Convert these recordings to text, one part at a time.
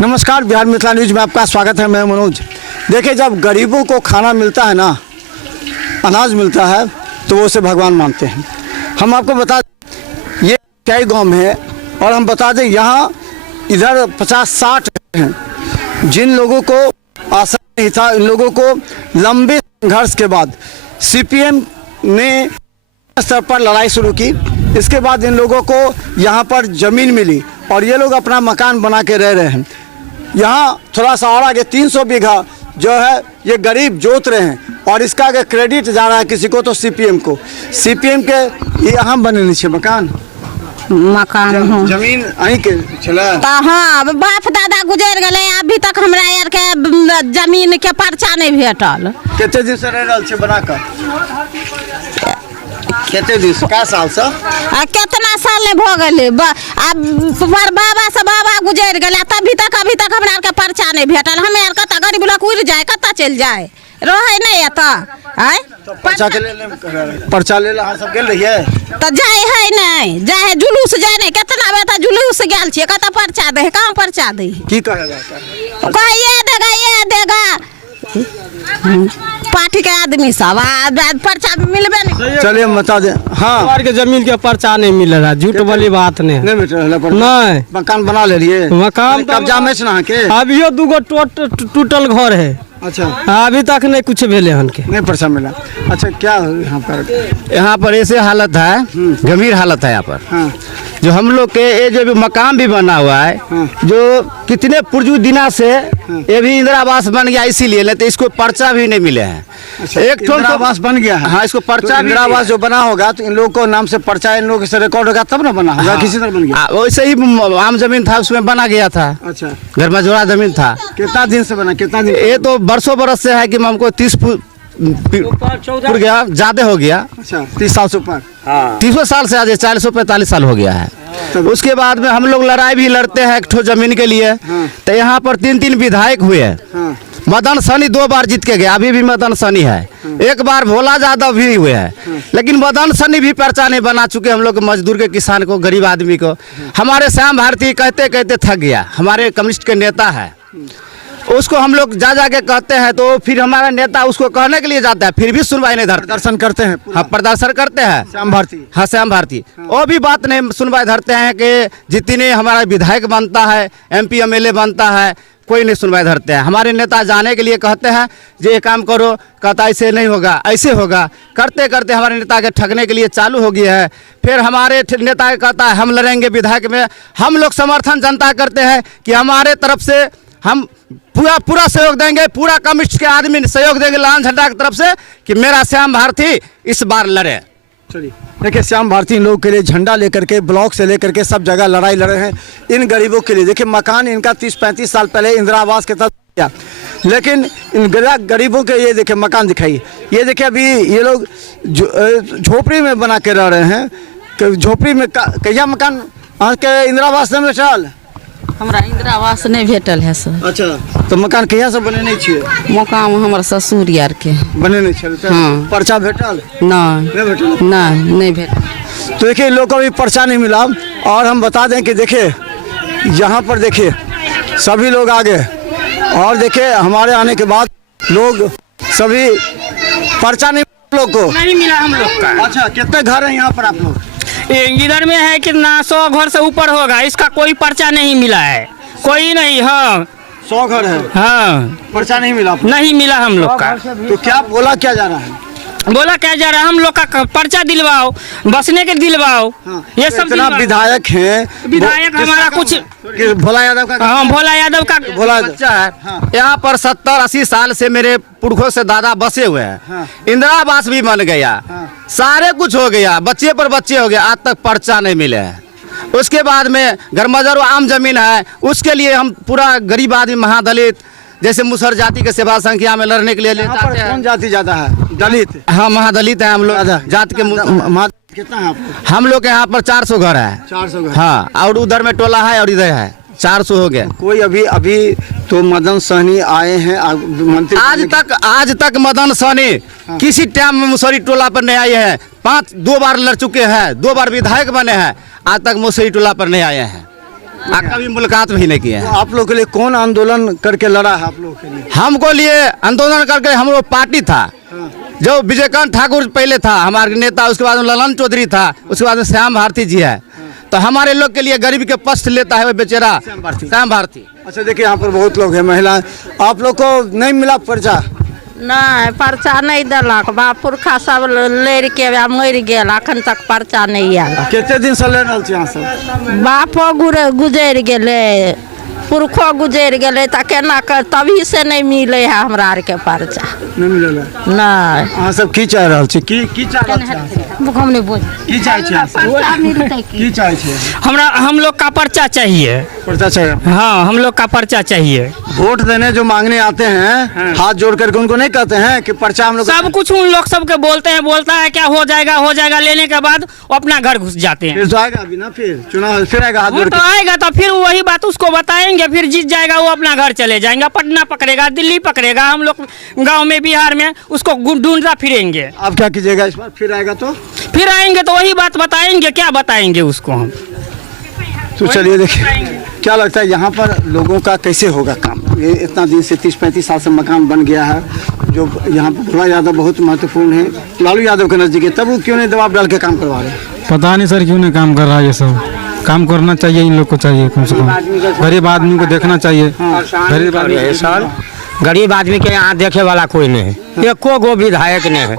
नमस्कार, बिहार मिथिला न्यूज में आपका स्वागत है। मैं मनोज। देखिए, जब गरीबों को खाना मिलता है ना, अनाज मिलता है, तो वो उसे भगवान मानते हैं। हम आपको बता दें ये कई गांव में है, और हम बता दें यहाँ इधर 50-60 हैं जिन लोगों को आशा नहीं था। इन लोगों को लंबे संघर्ष के बाद सीपीएम ने स्तर पर लड़ाई शुरू की। इसके बाद इन लोगों को यहाँ पर ज़मीन मिली और ये लोग अपना मकान बना के रह रहे हैं। यहाँ थोड़ा सा और आगे 300 बीघा जो है ये गरीब जोत रहे हैं, और इसका अगर क्रेडिट जा रहा है किसी को तो सीपीएम को। सीपीएम के यहाँ बने नीचे मकान जमीन अहीं के चला। हाँ, बाप दादा गुजर गए, अभी तक हमरा यार के जमीन के पर्चा नहीं भेटल। कितने दिन से रह रहा छे बनाकर? कितने दिन से? क्या साल से? कितना साल ने भो गए। बाबा से बाबा गुजर गए, अभी तक हमरा के पर्चा नहीं भेटल। हमें यार कत गरीब लोग उड़ जाए, कत चल जाए, रहे नहीं एता है। पर्चा ले हर सब गेल रहिए तो जाए है नहीं, जाए जुलूस जाए नहीं। कितना बेटा जुलूस गेल छे, कत पर्चा दे, कहां पर्चा दे? की कहेगा? ये देगा पार्टी के आदमी सब पर्चा मिलबे नहीं। चलिए हम बता दें। हाँ, के जमीन के पर्चा नहीं मिल रहा, झूठ वाली बात नहीं। नहीं, मकान बना ले लिए। मकान कब्जा में ना के अभियो दूगो टूटल घर है। अच्छा, अभी तक नहीं कुछ भेले हन के नहीं पर्चा मिला। अच्छा, क्या यहाँ पर ऐसे हालत है, गंभीर हालत है यहाँ पर। हाँ। जो हम लोग के ये जो भी मकान भी बना हुआ है, जो कितने पुरजू दिना से ये भी इंदिरा आवास बन गया, इसीलिए नहीं तो इसको पर्चा भी नहीं मिले हैं। अच्छा, एक इंदिरा आवास बन गया है। हाँ, इसको पर्चा इंदिरा आवास जो बना होगा तो इन लोगों को नाम से पर्चा इन लोगों से रिकॉर्ड होगा तब ना बना होगा। हाँ। किसी तरह बन गया? वैसे ही आम जमीन था, उसमें बना गया था। अच्छा, घर मजोड़ा जमीन था। कितना दिन से बना? कितना दिन? ये तो बरसों बरस से है कि हमको 30 फुट गया, ज्यादा हो गया। अच्छा, 30 साल से ऊपर। 30 साल से आज 40-45 साल हो गया है। उसके बाद में हम लोग लड़ाई भी लड़ते हैं एक ठो जमीन के लिए। तो यहाँ पर 3 विधायक हुए हैं। मदन सनी 2 बार जीत के गया, अभी भी मदन सनी है। एक बार भोला यादव भी हुए हैं, लेकिन मदन सनी भी पर्चा नहीं बना चुके। हम लोग मजदूर के, किसान को, गरीब आदमी को। हमारे श्याम भारती कहते कहते थक गया, हमारे कम्युनिस्ट के नेता है, उसको हम लोग जा के कहते हैं तो फिर हमारा नेता उसको कहने के लिए जाता है, फिर भी सुनवाई नहीं धरते। प्रदर्शन करते हैं। हाँ, प्रदर्शन करते हैं। श्याम भारती। हाँ, श्याम भारती। वो भी बात नहीं सुनवाई धरते हैं कि जितने हमारा विधायक बनता है, MP MLA बनता है, कोई नहीं सुनवाई धरते हैं। हमारे नेता जाने के लिए कहते हैं जो ये काम करो, कहता ऐसे नहीं होगा, ऐसे होगा। करते करते हमारे नेता के ठगने के लिए चालू हो गया है। फिर हमारे नेता कहता है हम लड़ेंगे विधायक में। हम लोग समर्थन जनता करते हैं कि हमारे तरफ से हम पूरा सहयोग देंगे, पूरा कम्युनिस्ट के आदमी सहयोग देंगे लाल झंडा की तरफ से कि मेरा श्याम भारती इस बार लड़े। चलिए, देखिए, श्याम भारती इन लोगों के लिए झंडा लेकर के, ब्लॉक से लेकर के सब जगह लड़ाई लड़े हैं इन गरीबों के लिए। देखिए, मकान इनका 30-35 साल पहले इंदिरा आवास के तहत किया, लेकिन इन गरीबों के ये देखिए मकान दिखाइए। ये देखिए, अभी ये लोग झोपड़ी में बना के रह रहे हैं। झोपड़ी में कहिया मकान के इंदिरा आवास में बैठल? हमरा इंदिरा आवास नहीं भेटल है सर। अच्छा, तो मकान कहिया से बने नहीं छिए? मकान हमर ससुर यार के बने नहीं छिए। हाँ। पर्चा भेटल? नहीं भेटल। नहीं भेटल। तो देखिए, लोग को भी पर्चा नहीं मिला। और हम बता दें कि देखिए यहाँ पर देखिए सभी लोग आ गए, और देखिए हमारे आने के बाद लोग सभी पर्चा नहीं मिला हम लोग का। अच्छा, कितने घर हैं यहाँ पर आप लोग? इधर में है कितना 100 घर से ऊपर होगा, इसका कोई पर्चा नहीं मिला है, कोई नहीं। हाँ, 100 घर है। हाँ, पर्चा नहीं मिला? नहीं मिला हम लोग का। तो क्या बोला क्या जा रहा है? बोला क्या जा रहा है, हम लोग का पर्चा दिलवाओ, बसने के दिलवाओ। हाँ। ये तो सब इतना विधायक हैं, विधायक हमारा कुछ भोला यादव का। हाँ, भोला यादव का भोला बच्चा है। यहाँ पर 70-80 साल से मेरे पुरखों से दादा बसे हुए हैं। इंदिरा आवास भी बन गया, सारे कुछ हो गया, बच्चे पर बच्चे हो गया, आज तक पर्चा नहीं मिले है। उसके बाद में घर मजर आम जमीन है, उसके लिए हम पूरा गरीब आदमी, महादलित जैसे मुसहर जाति के सेवा संख्या में लड़ने के लिए जाते हैं। कौन जाति ज्यादा है? दलित। हाँ, महादलित है हम लोग जात के। कितना है हम लोग के यहाँ पर 400 घर है। 400 घर। हाँ, और उधर में टोला है और इधर है 400 हो गया। कोई अभी तो मदन सहनी आए हैं मंत्री। आज तक मदन सहनी किसी टाइम में मुसहरी टोला पर नहीं आए हैं। 2 बार लड़ चुके हैं, 2 बार विधायक बने हैं, आज तक मुसहरी टोला पर नहीं आए हैं। कभी मुलाकात भी नहीं किए तो हैं। आप लोग के लिए कौन आंदोलन करके लड़ा है आप लोगों के लिए? हमको लिए आंदोलन करके हम लोग पार्टी था, जो विजयकांत ठाकुर पहले था हमारे नेता, उसके बाद में ललन चौधरी था, उसके बाद में श्याम भारती जी है। तो हमारे लोग के लिए गरीब के कष्ट लेता है वो बेचारा श्याम भारती। अच्छा देखिए यहाँ पर बहुत लोग हैं, महिलाएं। आप लोग को नहीं मिला पर्चा? नहीं पर्चा नहीं दिलक, बाप पुरखा सब लड़ के मर गेल, अखन तक पर्चा नहीं आयल। कितने दिन से ले रहल छी यहाँ सब? बापो गुजर गेले, पुरखो गुजर गेले, तो केना कर तभी से नहीं मिले है हमरा आर के पर्चा। नहीं मिलल? नहीं अहाँ सब की चाह रहल छी? की चाह रहल छी अहाँ सब? हम नहीं बोल की चाहै छी अहाँ सब? की चाहै छी? हम लोग का पर्चा चाहिए। पर्चा चाहिए? हाँ, हम लोग का पर्चा चाहिए। वोट देने जो मांगने आते हैं हाथ जोड़ करके उनको नहीं कहते हैं कि पर्चा हम लोग? सब कुछ उन लोग सबके बोलता है क्या हो जाएगा, लेने के बाद वो अपना घर घुस जाते हैं। फिर तो आएगा अभी ना, फिर चुनाव फिर आएगा हाथ वो जोड़ तो के। आएगा तो फिर वही बात उसको बताएंगे, फिर जीत जाएगा वो अपना घर चले जाएंगे, पटना पकड़ेगा, दिल्ली पकड़ेगा, हम लोग गांव में बिहार में उसको ढूंढता फिरेंगे। आप क्या कीजिएगा इस बार? फिर आएगा तो? फिर आएंगे तो वही बात बताएंगे, क्या बताएंगे उसको हम। तो चलिए देखिए क्या लगता है यहाँ पर लोगों का कैसे होगा काम? ये इतना दिन से 30-35 साल से मकान बन गया है, जो यहाँ पर भोला यादव बहुत महत्वपूर्ण है, लालू यादव के नज़दीक है, तब वो क्यों नहीं दबाव डाल के काम करवा रहे हैं? पता नहीं सर क्यों नहीं काम कर रहा है। ये सब काम करना चाहिए, इन लोग को चाहिए कम से कम, गरीब आदमी को देखना चाहिए। गरीब आदमी सर, गरीब आदमी के यहाँ देखे वाला कोई नहीं है, एको गो विधायक नहीं है,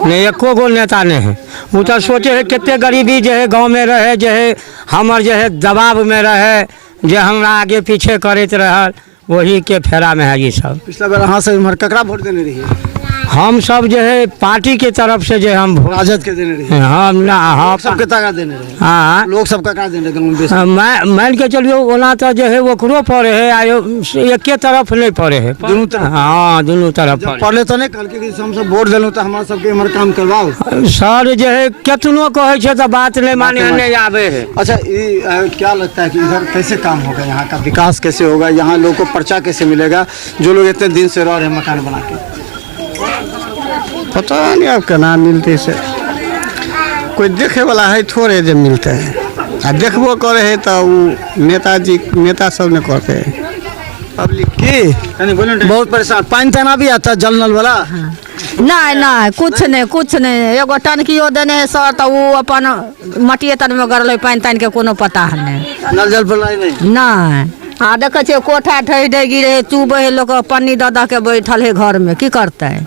नहीं एको गो नेता नहीं है। वो तो सोचे है कितने गरीबी जो है गांव में रहे, जो है हमर जो है दबाव में रहे, जो हमरा आगे पीछे करते रहल, वही के फेरा में है ये सब। पिछला बार यहाँ से उम्र ककरा वोट देने रही है? हम सब जो है पार्टी के तरफ से जो हम राजद के देने रही है? हम ना हाँ सबके ताकत देने रहे? हाँ लोग सबका का देने रहे? मान के चलिए ओना तो जो है वो ओकरो पड़े है, एक तरफ नहीं पड़े है, दोनों तरफ? हाँ दोनों तरफ पड़े। पढ़ले तो नहीं कल के कि हम सब वोट दिलूँ तो हमारा सबके उम्र काम करवाओ? सर जो है केतनो कहे छे तो बात नहीं माने नहीं आवे है। अच्छा ये क्या लगता है कि इधर कैसे काम होगा, यहाँ का विकास कैसे होगा, यहाँ लोगों को पर्चा कैसे मिलेगा जो लोग इतने दिन से रह रहे हैं मकान बना के? पता नहीं अब केना मिलते से, कोई देखे वाला है थोड़े जो मिलते हैं, आ देखबो करे है तो नेता सब ने करते हैं। पब्लिक की बहुत परेशान, पानी ताना भी आता जल नल वाला? नहीं कुछ नहीं एगो टंकियो देने है सर, तो वो अपन मटिए तन में गड़ल पानी तानि के कोनो पता नहीं। नल जल पर नहीं? नहीं आ देखे छे कोठा ढह ढह गिरे, चुबे है लोग पन्नी दे के बैठल है घर में, की करते है?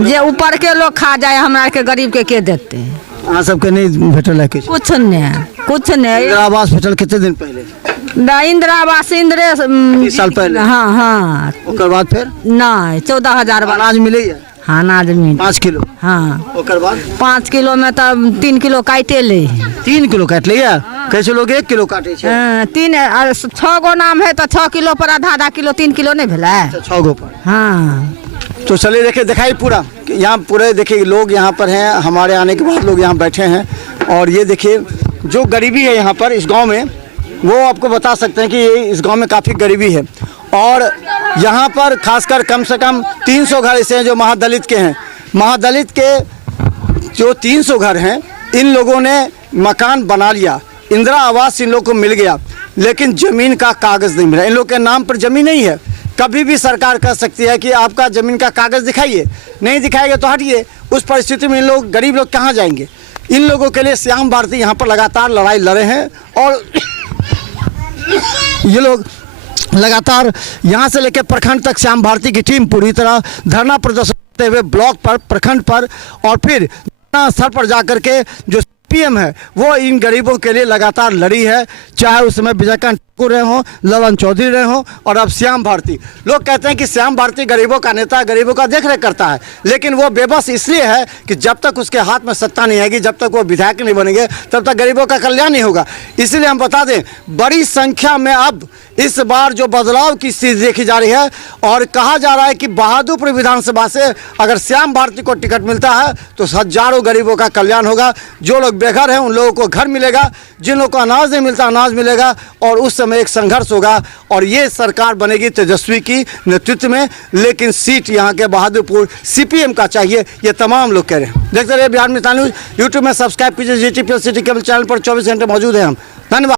जे ऊपर के लोग खा जाए, हमरा के गरीब के देते हैं? हाँ सबके नहीं भेटल है कुछ? कुछ नहीं। इंदिरा आवास भेटल कितने दिन पहले? इंदिरा आवास 30 साल पहले? हाँ ओकर बाद फिर नहीं 14,000 अनाज मिले? हाँ अनाज मिल 5 किलो? हाँ ओकर बाद 5 किलो में तो 3 किलो काटे ले। 3 किलो काट लिया? कैसे लोग 1 किलो काटे छे? 6 गो नाम है तो 6 किलो पर आधा किलो 3 किलो नहीं भेला? 6 गो पर? हाँ तो चलिए देखिए दिखाई पूरा यहाँ पूरे देखिए लोग यहाँ पर हैं, हमारे आने के बाद लोग यहाँ बैठे हैं, और ये देखिए जो गरीबी है यहाँ पर इस गांव में, वो आपको बता सकते हैं कि इस गांव में काफ़ी गरीबी है। और यहाँ पर खासकर कम से कम 300 घर ऐसे हैं जो महादलित के हैं। महादलित के जो 300 घर हैं, इन लोगों ने मकान बना लिया, इंदिरा आवास इन लोगों को मिल गया, लेकिन ज़मीन का कागज़ नहीं मिला। इन लोग के नाम पर ज़मीन नहीं है। कभी भी सरकार कह सकती है कि आपका ज़मीन का कागज़ दिखाइए, नहीं दिखाएगा तो हटिए। उस परिस्थिति में इन लोग गरीब लोग कहाँ जाएंगे? इन लोगों के लिए श्याम भारती यहाँ पर लगातार लड़ाई लड़े हैं, और ये लोग लगातार यहाँ से लेकर प्रखंड तक श्याम भारती की टीम पूरी तरह धरना प्रदर्शन करते हुए ब्लॉक पर, प्रखंड पर, और फिर स्तर पर जाकर के जो पीएम है वो इन गरीबों के लिए लगातार लड़ी है, चाहे उस समय विजयकांत ठाकुर रहे हों, ललन चौधरी रहे हों, और अब श्याम भारती। लोग कहते हैं कि श्याम भारती गरीबों का नेता, गरीबों का देखरेख करता है, लेकिन वो बेबस इसलिए है कि जब तक उसके हाथ में सत्ता नहीं आएगी, जब तक वो विधायक नहीं बनेंगे, तब तक गरीबों का कल्याण नहीं होगा। इसलिए हम बता दें, बड़ी संख्या में अब इस बार जो बदलाव की स्थिति देखी जा रही है, और कहा जा रहा है कि बहादुरपुर विधानसभा से अगर श्याम भारती को टिकट मिलता है तो हजारों गरीबों का कल्याण होगा। जो लोग बेघर हैं उन लोगों को घर मिलेगा, जिन लोगों को अनाज नहीं मिलता अनाज मिलेगा, और उस समय एक संघर्ष होगा, और ये सरकार बनेगी तेजस्वी की नेतृत्व में। लेकिन सीट यहाँ के बहादुरपुर सीपीएम का चाहिए, ये तमाम लोग कह रहे हैं। देखते रहिए बिहार मिसाल न्यूज़। यूट्यूब में सब्सक्राइब कीजिए, GTPL सिटी केबल चैनल पर 24 घंटे मौजूद है हम। धन्यवाद।